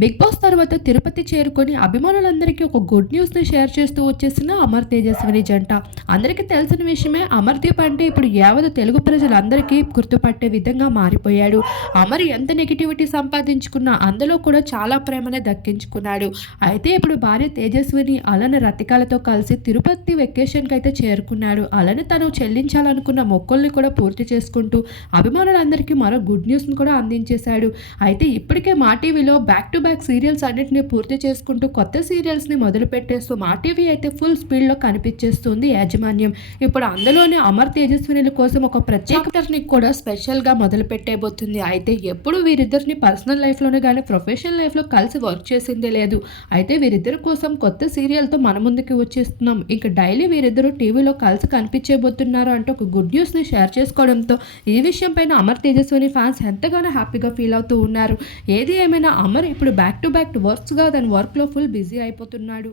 Big boss తర్వాత తిరుపతి చేరుకొని అభిమానులందరికీ ఒక గుడ్ న్యూస్ని షేర్ చేస్తూ వచ్చేసిన అమర్ తేజస్విని జంట. అందరికీ తెలిసిన విషయమే అమర్దీప్ అంటే ఇప్పుడు యావత్ తెలుగు ప్రజలందరికీ గుర్తుపట్టే విధంగా మారిపోయాడు. అమర్ ఎంత నెగిటివిటీ సంపాదించుకున్నా అందులో కూడా చాలా ప్రేమనే దక్కించుకున్నాడు. అయితే ఇప్పుడు భార్య తేజస్విని అలానే రతికాలతో కలిసి తిరుపతి వెకేషన్కి అయితే చేరుకున్నాడు. అలానే తను చెల్లించాలనుకున్న మొక్కల్ని కూడా పూర్తి చేసుకుంటూ అభిమానులందరికీ మరో గుడ్ న్యూస్ని కూడా అందించేశాడు. అయితే ఇప్పటికే మా టీవీలో బ్యాక్ టు బ్యాక్ సీరియల్స్ అన్నింటినీ పూర్తి చేసుకుంటూ కొత్త సీరియల్స్ని మొదలు పెట్టేస్తూ మా టీవీ అయితే ఫుల్ స్పీడ్లో కనిపించేస్తుంది యాజమాన్యం. ఇప్పుడు అందులోనే అమర్ తేజస్వినుల కోసం ఒక ప్రత్యేకతని కూడా స్పెషల్గా మొదలు పెట్టేబోతుంది అయితే ఎప్పుడు వీరిద్దరిని పర్సనల్ లైఫ్లోనే కానీ ప్రొఫెషనల్ లైఫ్లో కలిసి వర్క్ చేసిందే లేదు. అయితే వీరిద్దరి కోసం కొత్త సీరియల్తో మన ముందుకి వచ్చేస్తున్నాం. ఇంకా డైలీ వీరిద్దరూ టీవీలో కలిసి కనిపించేబోతున్నారు అంటే ఒక గుడ్ న్యూస్ని షేర్ చేసుకోవడంతో ఈ విషయం పైన అమర్ తేజస్విని ఫ్యాన్స్ ఎంతగానో హ్యాపీగా ఫీల్ అవుతూ ఉన్నారు. ఏది ఏమైనా అమర్ ఇప్పుడు బ్యాక్ టు బ్యాక్ వర్క్స్గా తన వర్క్లో ఫుల్ బిజీ అయిపోతున్నాడు.